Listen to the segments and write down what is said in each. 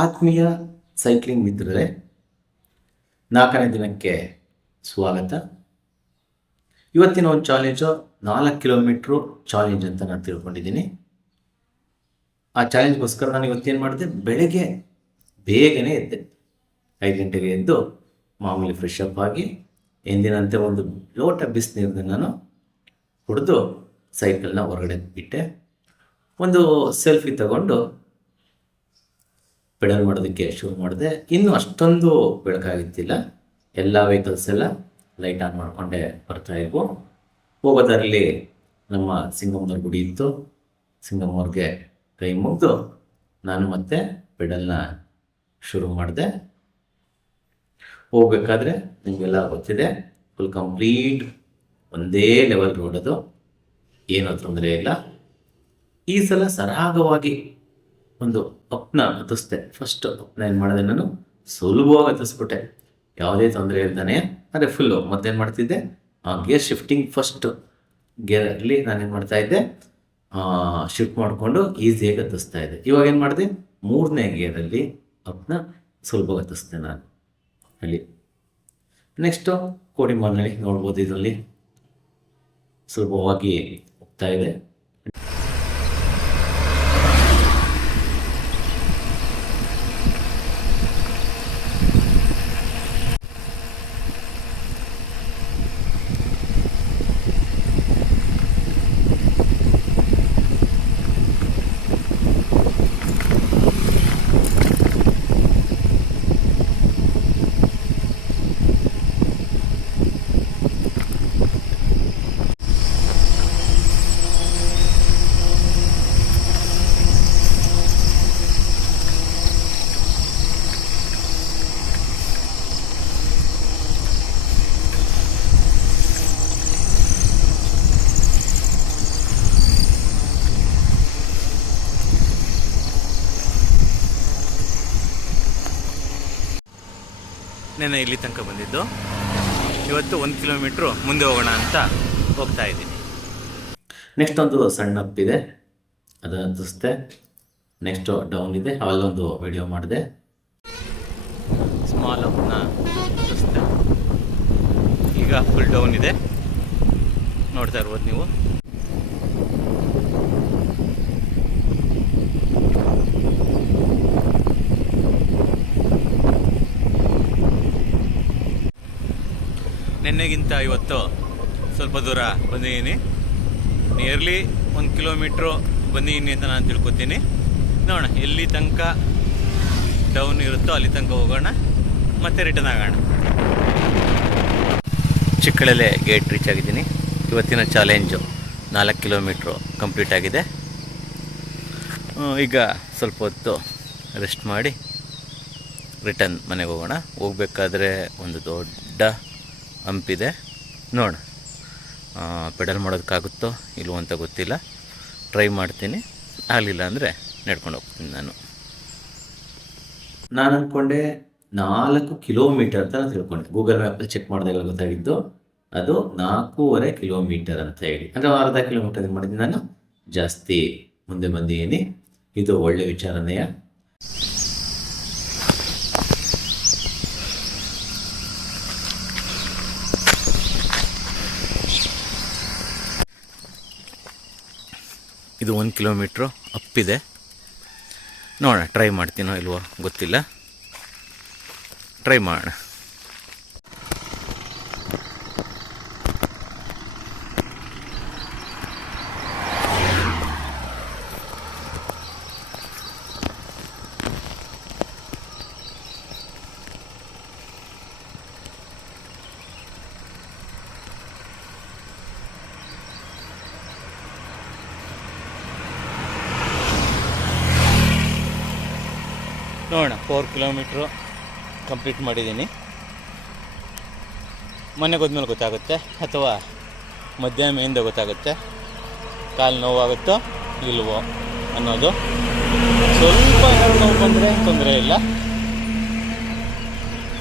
ಆತ್ಮೀಯ ಸೈಕ್ಲಿಂಗ್ ಮಿತ್ರರೇ, 4ನೇ ದಿನಕ್ಕೆ ಸ್ವಾಗತ. ಇವತ್ತಿನ ಒಂದು ಚಾಲೆಂಜು 4 ಕಿಲೋಮೀಟ್ರು ಚಾಲೆಂಜ್ ಅಂತ ನಾನು ತಿಳ್ಕೊಂಡಿದ್ದೀನಿ. ಆ ಚಾಲೆಂಜ್ಗೋಸ್ಕರ ನಾನು ಇವತ್ತೇನು ಮಾಡಿದೆ, ಬೆಳಗ್ಗೆ ಬೇಗನೆ ಎದ್ದೆ. 5 ಗಂಟೆಗೆ ಎದ್ದು ಮಾಮೂಲಿ ಫ್ರೆಶ್ ಅಪ್ ಆಗಿ ಎಂದಿನಂತೆ ಒಂದು ಲೋಟ ಬಿಸಿನೀರನ್ನ ನಾನು ಕುಡಿದು ಸೈಕಲ್ನ ಹೊರಗಡೆ ಬಿಟ್ಟೆ. ಒಂದು ಸೆಲ್ಫಿ ತಗೊಂಡು ಪೆಡಲ್ ಮಾಡೋದಕ್ಕೆ ಶುರು ಮಾಡಿದೆ. ಇನ್ನೂ ಅಷ್ಟೊಂದು ಬೆಳಕಾಗಿದ್ದಿಲ್ಲ, ಎಲ್ಲ ವೆಹಿಕಲ್ಸ್ ಎಲ್ಲ ಲೈಟ್ ಆನ್ ಮಾಡಿಕೊಂಡೆ ಬರ್ತಾ ಇದ್ವು. ಹೋಗೋದರಲ್ಲಿ ನಮ್ಮ ಸಿಂಗಮ್ಮನ ಗುಡಿ ಇತ್ತು. ಸಿಂಗಮ್ಮವ್ರಿಗೆ ಕೈ ಮುಗಿದು ನಾನು ಮತ್ತೆ ಪೆಡಲ್ನ ಶುರು ಮಾಡಿದೆ. ಹೋಗ್ಬೇಕಾದ್ರೆ ನಿಮಗೆಲ್ಲ ಗೊತ್ತಿದೆ, ಫುಲ್ ಕಂಪ್ಲೀಟ್ ಒಂದೇ ಲೆವೆಲ್ ರೋಡ್, ಅದು ಏನೂ ತೊಂದರೆ ಇಲ್ಲ. ಈ ಸಲ ಸರಾಗವಾಗಿ ಒಂದು ಅಪ್ನ ಹತ್ತಿಸ್ದೆ. ಫಸ್ಟ್ ಅಪ್ನ ಏನು ಮಾಡಿದೆ, ನಾನು ಸುಲಭವಾಗಿ ಹತ್ತಿಸ್ಬಿಟ್ಟೆ, ಯಾವುದೇ ತೊಂದರೆ ಇಲ್ದಾನೆ. ಅಂದರೆ ಫುಲ್ಲು ಮತ್ತೇನು ಮಾಡ್ತಿದ್ದೆ, ಗೇರ್ ಶಿಫ್ಟಿಂಗ್ ಫಸ್ಟ್ ಗೇರಲ್ಲಿ ನಾನೇನು ಮಾಡ್ತಾಯಿದ್ದೆ, ಶಿಫ್ಟ್ ಮಾಡಿಕೊಂಡು ಈಸಿಯಾಗಿ ಹತ್ತಿಸ್ತಾ ಇದ್ದೆ. ಇವಾಗ ಏನು ಮಾಡಿದೆ, 3ನೇ ಗೇರಲ್ಲಿ ಅಪ್ನ ಸುಲಭವಾಗಿ ಹತ್ತಿಸ್ದೆ ನಾನು ಅಲ್ಲಿ. ನೆಕ್ಸ್ಟು ಕೋಡಿಮಾಲ್ನಲ್ಲಿ ನೋಡ್ಬೋದು, ಇದರಲ್ಲಿ ಸುಲಭವಾಗಿ ಹೋಗ್ತಾ ಇದೆ. ನೆನ್ನೆ ಇಲ್ಲಿ ತನಕ ಬಂದಿದ್ದು, ಇವತ್ತು 1 ಕಿಲೋಮೀಟ್ರು ಮುಂದೆ ಹೋಗೋಣ ಅಂತ ಹೋಗ್ತಾ ಇದ್ದೀನಿ. ನೆಕ್ಸ್ಟ್ ಒಂದು ಸಣ್ಣ ಅಪ್ ಇದೆ, ಅದು ಹತ್ತಿಸ್ದೆ. ನೆಕ್ಸ್ಟು ಡೌನ್ ಇದೆ, ಅಲ್ಲೊಂದು ವಿಡಿಯೋ ಮಾಡಿದೆ. ಸ್ಮಾಲ್ ಅಪ್ನ ಹತ್ತಿಸ್ದೆ. ಈಗ ಫುಲ್ ಡೌನ್ ಇದೆ, ನೋಡ್ತಾ ಇರ್ಬೋದು ನೀವು. ನೆನ್ನೆಗಿಂತ ಇವತ್ತು ಸ್ವಲ್ಪ ದೂರ ಬಂದಿದ್ದೀನಿ. ನಿಯರ್ಲಿ 1 ಕಿಲೋಮೀಟ್ರು ಬಂದಿದ್ದೀನಿ ಅಂತ ನಾನು ತಿಳ್ಕೊತೀನಿ. ನೋಡೋಣ ಎಲ್ಲಿ ತನಕ ಡೌನ್ ಇರುತ್ತೋ ಅಲ್ಲಿ ತನಕ ಹೋಗೋಣ, ಮತ್ತೆ ರಿಟರ್ನ್ ಆಗೋಣ. ಚಿಕ್ಕಳಲೆ ಗೇಟ್ ರೀಚ್ ಆಗಿದ್ದೀನಿ. ಇವತ್ತಿನ ಚಾಲೆಂಜು 4 ಕಿಲೋಮೀಟ್ರು ಕಂಪ್ಲೀಟ್ ಆಗಿದೆ. ಈಗ ಸ್ವಲ್ಪ ಹೊತ್ತು ರೆಸ್ಟ್ ಮಾಡಿ ರಿಟರ್ನ್ ಮನೆಗೆ ಹೋಗೋಣ. ಹೋಗ್ಬೇಕಾದ್ರೆ ಒಂದು ದೊಡ್ಡ ಹಂಪಿದೆ, ನೋಡೋಣ ಪೆಡಲ್ ಮಾಡೋದಕ್ಕಾಗುತ್ತೋ ಇಲ್ವೋ ಅಂತ ಗೊತ್ತಿಲ್ಲ. ಟ್ರೈ ಮಾಡ್ತೀನಿ, ಆಗಲಿಲ್ಲ ಅಂದರೆ ನಡ್ಕೊಂಡು ಹೋಗ್ತೀನಿ. ನಾನು ಅಂದ್ಕೊಂಡೆ 4 ಕಿಲೋಮೀಟರ್ ಅಂತ ತಿಳ್ಕೊಂಡೆ. ಗೂಗಲ್ ಮ್ಯಾಪಲ್ಲಿ ಚೆಕ್ ಮಾಡಿದಾಗ ಗೊತ್ತಾಗಿದ್ದು ಅದು 4.5 ಕಿಲೋಮೀಟರ್ ಅಂತ ಹೇಳಿ. ಅಂದರೆ ಅರ್ಧ ಕಿಲೋಮೀಟರ್ ಏನು ಮಾಡಿದ್ದೀನಿ ನಾನು, ಜಾಸ್ತಿ ಮುಂದೆ ಬಂದಿದ್ದೀನಿ. ಇದು ಒಳ್ಳೆ ವಿಚಾರನೆಯ. ಇದು 1 ಕಿಲೋಮೀಟ್ರು ಅಪ್ಪಿದೆ, ನೋಡೋಣ ಟ್ರೈ ಮಾಡ್ತೀನೋ ಇಲ್ವೋ ಗೊತ್ತಿಲ್ಲ, ಟ್ರೈ ಮಾಡೋಣ. ನೋಡೋಣ 4 ಕಿಲೋಮೀಟ್ರು ಕಂಪ್ಲೀಟ್ ಮಾಡಿದ್ದೀನಿ. ಮನೆಗೆ ಹೋದ್ಮೇಲೆ ಗೊತ್ತಾಗುತ್ತೆ, ಅಥವಾ ಮಧ್ಯಾಹ್ನ ಮೇಯಿಂದ ಗೊತ್ತಾಗುತ್ತೆ ಕಾಲು ನೋವಾಗುತ್ತೋ ಇಲ್ವೋ ಅನ್ನೋದು. ಸ್ವಲ್ಪ ನೋವು ಬಂದರೆ ತೊಂದರೆ ಇಲ್ಲ,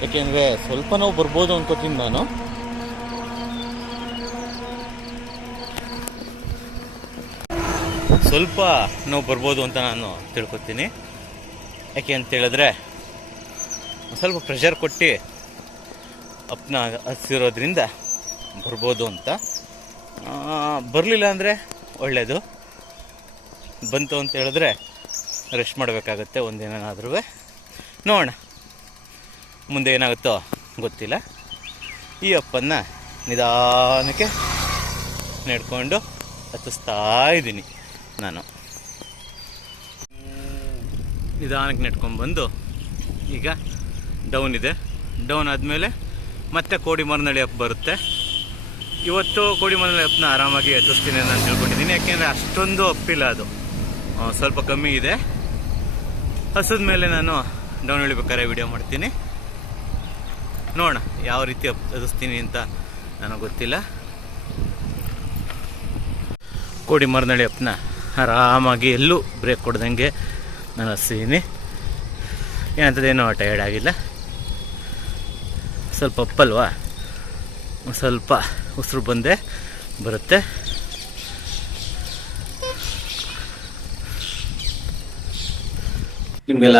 ಯಾಕೆಂದರೆ ಸ್ವಲ್ಪ ನೋವು ಬರ್ಬೋದು ಅನ್ಕೋತೀನಿ ನಾನು. ಸ್ವಲ್ಪ ನೋವು ಬರ್ಬೋದು ಅಂತ ನಾನು ತಿಳ್ಕೊತೀನಿ. ಯಾಕೆ ಅಂತೇಳಿದ್ರೆ ಸ್ವಲ್ಪ ಪ್ರೆಷರ್ ಕೊಟ್ಟು ಅಪ್ಪನ ಹಸಿರೋದ್ರಿಂದ ಬರ್ಬೋದು ಅಂತ. ಬರಲಿಲ್ಲ ಅಂದರೆ ಒಳ್ಳೆಯದು, ಬಂತು ಅಂತ ಹೇಳಿದ್ರೆ ರೆಸ್ಟ್ ಮಾಡಬೇಕಾಗತ್ತೆ ಒಂದಿನಾದ್ರೂ. ನೋಡೋಣ ಮುಂದೆ ಏನಾಗುತ್ತೋ ಗೊತ್ತಿಲ್ಲ. ಈ ಅಪ್ಪನ್ನ ನಿಧಾನಕ್ಕೆ ನೆಡ್ಕೊಂಡು ಹತ್ತಿಸ್ತಾ ಇದ್ದೀನಿ ನಾನು. ನಿಧಾನಕ್ಕೆ ನೆಟ್ಕೊಂಡ್ಬಂದು ಈಗ ಡೌನ್ ಇದೆ. ಡೌನ್ ಆದಮೇಲೆ ಮತ್ತೆ ಕೋಡಿಮರನಹಳ್ಳಿ ಅಪ್ ಬರುತ್ತೆ. ಇವತ್ತು ಕೋಡಿಮರನಹಳ್ಳಿ ಅಪ್ಪನ್ನ ಆರಾಮಾಗಿ ಹತ್ತಿಸ್ತೀನಿ ಅಂತ ನಾನು ತಿಳ್ಕೊಂಡಿದ್ದೀನಿ. ಯಾಕೆಂದರೆ ಅಷ್ಟೊಂದು ಅಪ್ಪಿಲ್ಲ, ಅದು ಸ್ವಲ್ಪ ಕಮ್ಮಿ ಇದೆ. ಹಸಿದ ಮೇಲೆ ನಾನು ಡೌನ್ ಇಳಿಬೇಕಾದ್ರೆ ವಿಡಿಯೋ ಮಾಡ್ತೀನಿ. ನೋಡೋಣ ಯಾವ ರೀತಿ ಹತ್ತಿಸ್ತೀನಿ ಅಂತ ನನಗೆ ಗೊತ್ತಿಲ್ಲ. ಕೋಡಿಮರನಹಳ್ಳಿ ಅಪ್ಪನ್ನ ಆರಾಮಾಗಿ ಎಲ್ಲೂ ಬ್ರೇಕ್ ಕೊಡ್ದಂಗೆ ನಾನು ಹಸಿದ್ದೀನಿ. ಏನಂತದೇನೋ ಟಯರ್ಡ್ ಆಗಿಲ್ಲ. ಸ್ವಲ್ಪ ಅಪ್ಪಲ್ವಾ, ಸ್ವಲ್ಪ ಉಸಿರು ಬಂದೇ ಬರುತ್ತೆ. ನಿಮಗೆಲ್ಲ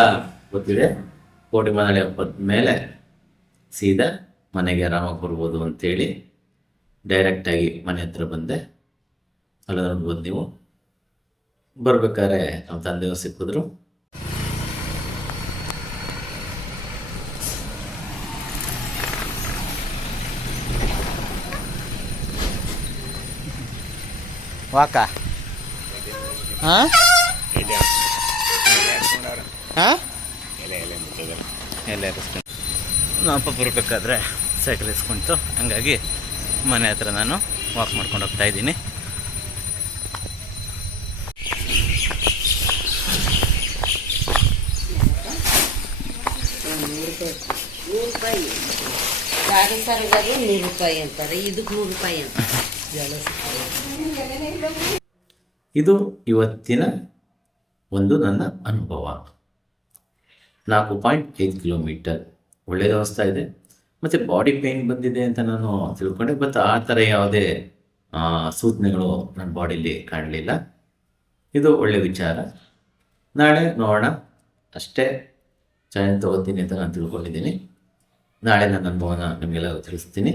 ಗೊತ್ತಿದೆ, ಕೋಡಿಮರನಹಳ್ಳಿ ಹಬ್ಬದ ಮೇಲೆ ಸೀದಾ ಮನೆಗೆ ಆರಾಮಾಗಿ ಬರ್ಬೋದು ಅಂತೇಳಿ ಡೈರೆಕ್ಟಾಗಿ ಮನೆ ಹತ್ರ ಬಂದೆ. ಅಲ್ಲ ನೋಡ್ಬೋದು ನೀವು. ಬರ್ಬೇಕಾದ್ರೆ ನಮ್ಮ ತಂದೆಯವರು ಸಿಕ್ಕಿದ್ರು. ವಾಕ ಹಾಂ ಹಾಂ ಎಲ್ಲ ಇರಿಸ್ಕೊಂಡು ನಮ್ಮಪ್ಪ ಬರಬೇಕಾದ್ರೆ ಸೈಕಲ್ ಇಸ್ಕೊಂತು. ಹಂಗಾಗಿ ಮನೆ ಹತ್ರ ನಾನು ವಾಕ್ ಮಾಡ್ಕೊಂಡು ಹೋಗ್ತಾ ಇದ್ದೀನಿ. ಗಾಡಿ ಸರಗಾದ್ರೆ ₹100 ಅಂತಾರೆ, ಇದಕ್ಕೆ ₹100 ಅಂತ. ಇದು ಇವತ್ತಿನ ಒಂದು ನನ್ನ ಅನುಭವ. 4.5 ಕಿಲೋಮೀಟರ್ ಒಳ್ಳೆಯ ವ್ಯವಸ್ಥೆ ಇದೆ. ಮತ್ತು ಬಾಡಿ ಪೇಯ್ನ್ ಬಂದಿದೆ ಅಂತ ನಾನು ತಿಳ್ಕೊಂಡೆ, ಬಟ್ ಆ ಥರ ಯಾವುದೇ ಸೂಚನೆಗಳು ನನ್ನ ಬಾಡಿಲಿ ಕಾಣಲಿಲ್ಲ. ಇದು ಒಳ್ಳೆಯ ವಿಚಾರ. ನಾಳೆ ನೋಡೋಣ, ಅಷ್ಟೇ ಚೆನ್ನಾಗಿ ತೊಗೋತೀನಿ ಅಂತ ನಾನು ತಿಳ್ಕೊಂಡಿದ್ದೀನಿ. ನಾಳೆ ನನ್ನ ಅನುಭವನ ನಿಮಗೆಲ್ಲ ತಿಳಿಸ್ತೀನಿ.